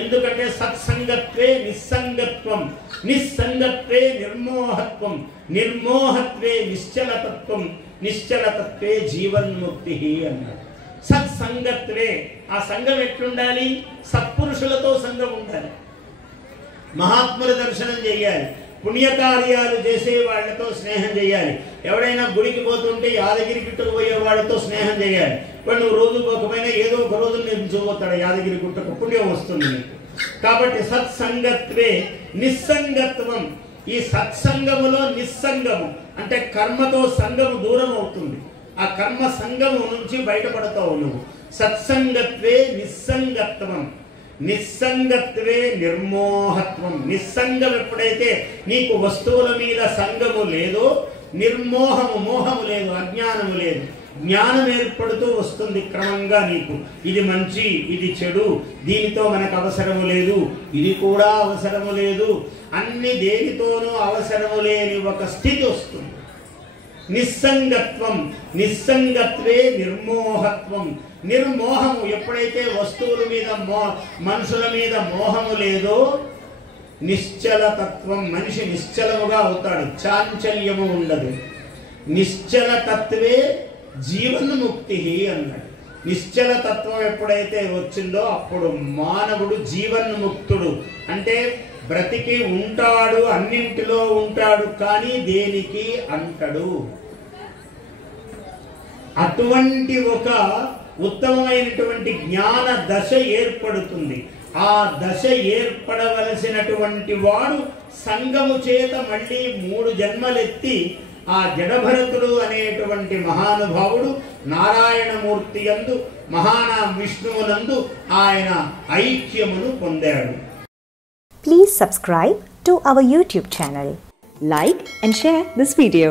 ఎందుకంటే సత్సంగత్వే నిస్సంగత్వం, నిస్సంగత్వే నిర్మోహత్వం, నిర్మోహత్వే నిశ్చలతత్వం, నిశ్చలతత్వే జీవన్ముక్తి అన్నాడు. సత్సంగత్వే, ఆ సంఘం ఎట్లుండాలి? సత్పురుషులతో సంఘం ఉండాలి. మహాత్ముల దర్శనం చేయాలి, పుణ్యకార్యాలు చేసే వాళ్ళతో స్నేహం చేయాలి. ఎవడైనా గుడికి పోతుంటే యాదగిరి గుట్టకు పోయే వాళ్ళతో స్నేహం చేయాలి. ఇప్పుడు నువ్వు రోజు పోకపోయినా ఏదో ఒక రోజు నేను చూపోతాడు యాదగిరి గుట్టకు, పుణ్యం వస్తుంది నీకు. కాబట్టి సత్సంగత్వే నిస్సంగత్వం. ఈ సత్సంగములో నిస్సంగము అంటే కర్మతో సంగము దూరం అవుతుంది. ఆ కర్మ సంగము నుంచి బయటపడతావు నువ్వు. సత్సంగత్వే నిస్సంగత్వం, నిస్సంగత్వే నిర్మోహత్వం. నిస్సంగం ఎప్పుడైతే నీకు వస్తువుల మీద సంగము లేదో, నిర్మోహము, మోహము లేదు, అజ్ఞానము లేదు, జ్ఞానం ఏర్పడుతూ వస్తుంది క్రమంగా నీకు. ఇది మంచి, ఇది చెడు, దీనితో మనకు అవసరము లేదు, ఇది కూడా అవసరము లేదు, అన్ని దేనితోనూ అవసరము లేని ఒక స్థితి వస్తుంది. నిస్సంగత్వం, నిస్సంగత్వే నిర్మోహత్వం. నిర్మోహము ఎప్పుడైతే వస్తువుల మీద మనుషుల మీద మోహము లేదో, నిశ్చలతత్వం, మనిషి నిశ్చలముగా అవుతాడు, చాంచల్యము ఉండదు. నిశ్చలతత్వే జీవన్ముక్తి అన్నాడు. నిశ్చలతత్వం ఎప్పుడైతే వచ్చిందో అప్పుడు మానవుడు జీవన్ముక్తుడు. అంటే బ్రతికి ఉంటాడు, అన్నింటిలో ఉంటాడు, కానీ దేనికి అంటడు. అటువంటి ఒక ఉత్తమమైనటువంటి జ్ఞాన దశ ఏర్పడుతుంది. ఆ దశ ఏర్పడవలసినటువంటి వాడు సంగము చేత మళ్ళీ 3 జన్మలెత్తి ఆ జడభరతుడు అనేటువంటి మహానుభావుడు నారాయణమూర్తి యందు విష్ణువునందు ఆయన ఐక్యమును పొందాడు. Please subscribe to our YouTube channel. Like and share this video.